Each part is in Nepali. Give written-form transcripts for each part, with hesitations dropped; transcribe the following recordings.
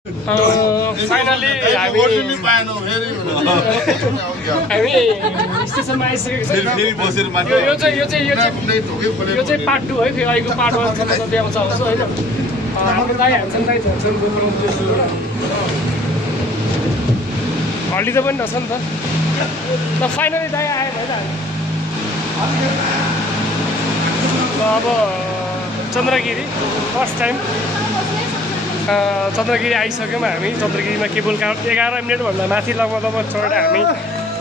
फाइनली हामी स्टेसनमा आइसकेको छ। यो चाहिँ पार्ट 2 है। फेरि अहिलेको पार्ट 1 सम्म त देखाउँछ होइन। हाम्रो दाइ हान्छन् हल्लिँदा पनि रहेछ नि त। ल फाइनली दाइ आयो होइन। अब चन्द्रगिरी फर्स्ट टाइम चन्द्रगिरी आइसक्यौँ हामी। चन्द्रगिरीमा केबल कार 11 मिनटभन्दा माथि लगभग चढेर हामी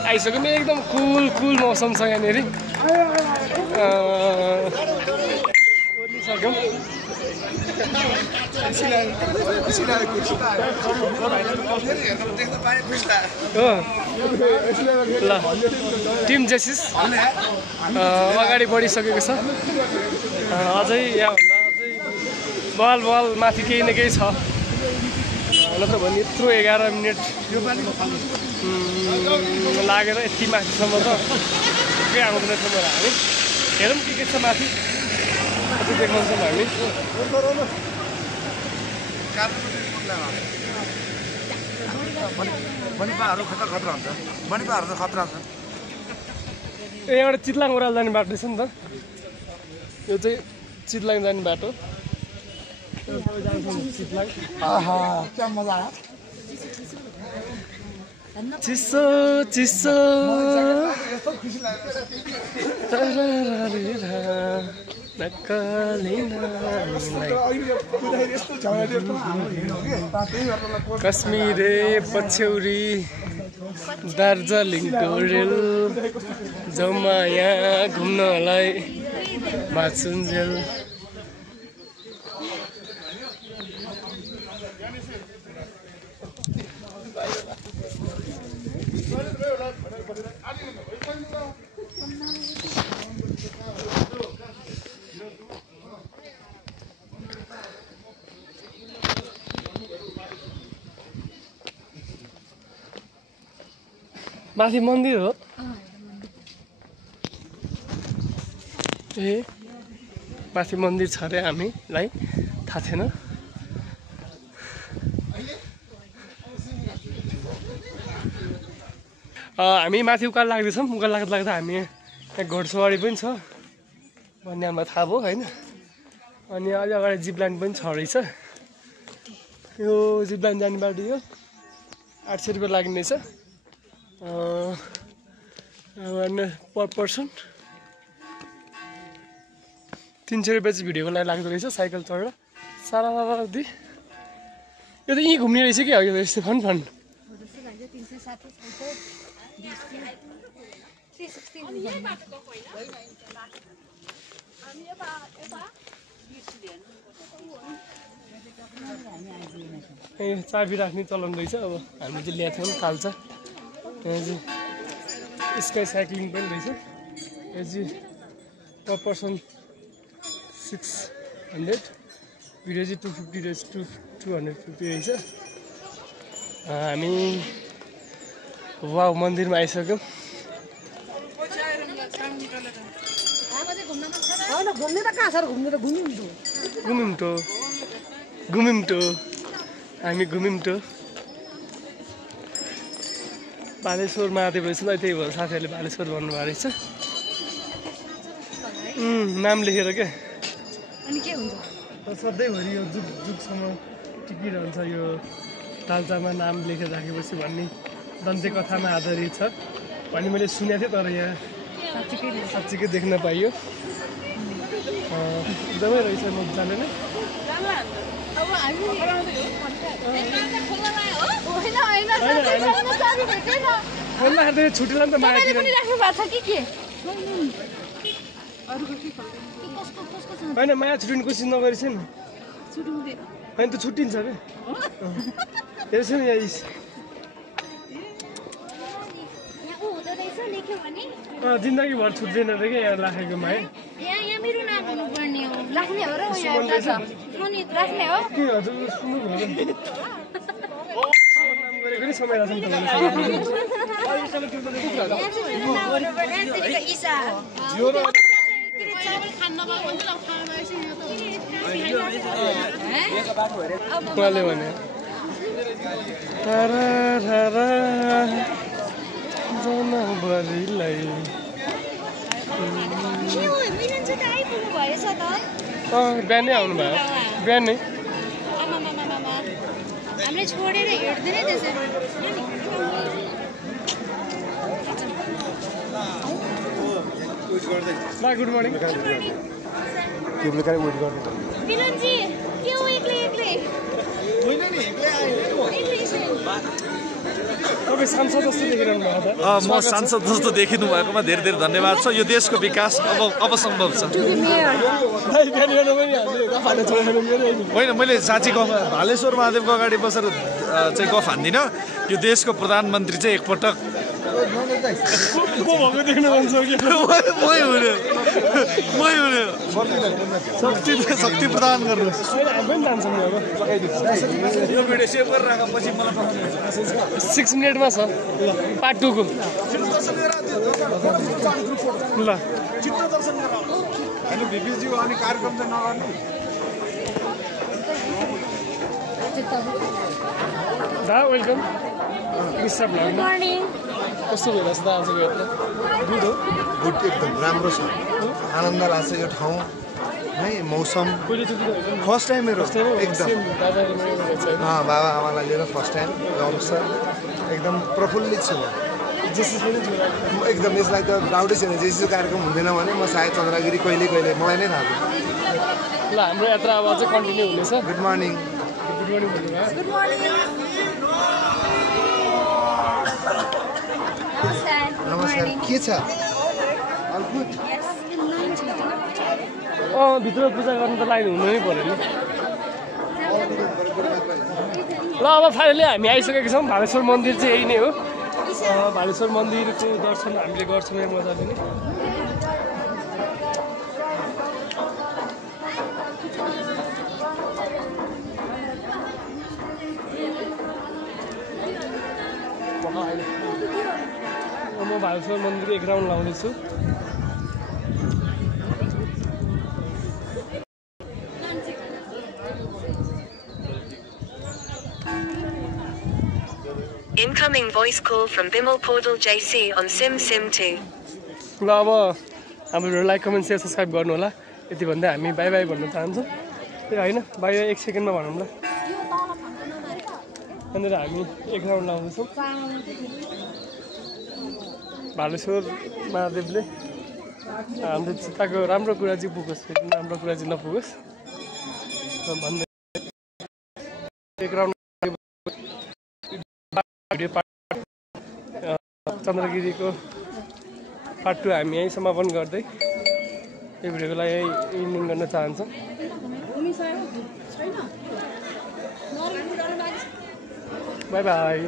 आइसक्यौँ। एकदम कुल मौसम छ यहाँनिर। ओर्लिसक्यौँ। ल टिम जेसिस अगाडि बढिसकेको छ। अझै यहाँभन्दा बल माथि केही न केही छ। नत्र भने यत्रो 11 मिनट लागेर यति माथिसम्म त केही आउँदैन थियो मलाई। हामी हेरौँ के छ माथि अझै देखाउँछौँ हामी। यहाँबाट चितलाङ ओह्रालो जाने बाटो रहेछ नि त। यो चाहिँ चितलाङ जाने बाटो। चिसो चिसो कश्मीरे पछ्यौरी दार्जिलिङ रेल जम्मा यहाँ घुम्नलाई भाचुन्जेल। माथि मन्दिर हो। ए माथि मन्दिर छ अरे। हामीलाई थाहा थिएन। हामी माथि उकालो लाग्दैछौँ। उकालो लाग्दा हामी यहाँ घोडसवारी पनि छ भन्ने हामीलाई थाहा भयो होइन। अनि अलि अगाडि जिप लाइन पनि छ रहेछ। यो जिप लाइन जाने बाटो यो 800 रुपियाँ लाग्नेछ पर पर्सन। 300 रुपियाँ चाहिँ भिडियोको लागि लाग्दो रहेछ साइकल चढेर। सारा दि यो त यहीँ घुम्ने रहेछ कि हो। यो यस्तो फन ए चाबी राख्ने चलन रहेछ। अब हामी चाहिँ ल्याएको थियौँ थाल्छ। यहाँ चाहिँ स्काई साइक्लिङ पनि रहेछ। यो चाहिँ पर पर्सन 600। भिडियो चाहिँ 250 रहेछ। 250 रहेछ। हामी वाउ मन्दिरमा आइसक्यौँ। हामी घुम्यौँ त बालेश्वर महादेव रहेछ। त्यही भएर साथीहरूले बालेश्वर भन्नुभएको रहेछ। नाम लेखेर क्या। अनि के हुन्छ सधैँभरि यो जुगसम्म टिकिरहन्छ। यो तालचामा नाम लेखेर राखेपछि भन्ने दन्ते कथामा आधारित छ भन्ने मैले सुनेको थिएँ। तर यहाँ साँच्चीकै देख्न पाइयो। एकदमै रहेछ मजाले नै। छुट्टीलाई त मायातिर होइन। माया छुट्टिने कोसिस नगरेछ नि होइन त छुट्टिन्छ अरे। हेर्छ नि यहाँ जिन्दगीभर छुट्दैन अरे क्या यहाँ राखेको माया। के हजुर सुन्नुभयो नाम गरेको नि समय लाग्छ। उहाँले भने जनवरीलाई बिहानै आउनुभयो बिहानै हामीले छोडेर हिँड्दैन त्यसरी ल गुड मर्निङ मिलनजी के हो एक्लै एक्लै तपाईँ सांसद जस्तो देखिरहनु भएको त म सांसद जस्तो देखिनु भएकोमा धेरै धेरै धन्यवाद छ यो देशको विकास अब सम्भव छ होइन मैले साँच्ची गफ भालेश्वर महादेवको अगाडि बसेर चाहिँ गफ हान्दिनँ यो देशको प्रधानमन्त्री चाहिँ एकपटक शक्ति प्रदान गर्नुहोस् 6 मिनटमा छ पार्ट 2 को ल होइन भिपिजी अनि कार्यक्रम चाहिँ नगर्नु दा वेलकम मिस्टर भ्लग मर्निङ कस्तो भइरहेछ त आजको यात्रा गुड हो गुड एकदम राम्रो छ आनन्द लाग्छ यो ठाउँ है मौसम फर्स्ट टाइम मेरो एकदम बाबा आमालाई लिएर फर्स्ट टाइम आउँछ एकदम प्रफुल्लित छु म एकदम यसलाई त डाउटै छैन जेसी कार्यक्रम हुँदैन भने म सायद चन्द्रगिरी कहिले कहिले मलाई नै थाहा छ ल हाम्रो यात्रा अब अझै कन्टिन्यू हुनेछ गुड मर्निङ गुड मर्निङ भन्नुभयो गुड मर्निङ नमस्कार के छ भित्र पूजा गर्नु त लाइन हुनु नै पऱ्यो नि ल अब फाइनली हामी आइसकेका छौँ भालेश्वर मन्दिर चाहिँ यही नै हो भालेश्वर मन्दिरको दर्शन हामीले गर्छौँ यहाँ मजाले नै म भालेश्वर मन्दिर एक round लाउँदैछु Incoming voice call from Bimal Portal JC on Sim 2. ल अब हाम्रो video like comment share subscribe गर्नु होला यति भन्दै हामी बाई बाई भन्न चाहन्छौँ ए होइन बाई बाई 1 सेकेन्डमा भनौँ ल यहाँनिर हामी एक राउन्ड लाउँदैछौँ भालेश्वर महादेवले हाम्रो चित्ताको राम्रो कुरा चाहिँ पुगोस् राम्रो कुरा चाहिँ नपुगोस् भन्दै एक राउन्ड भिडियो पार्ट चन्द्रगिरीको पार्ट 2 हामी यहीँ समापन गर्दै यो भिडियोलाई यहीँ इन्डिङ गर्न चाहन्छौँ बाई बाई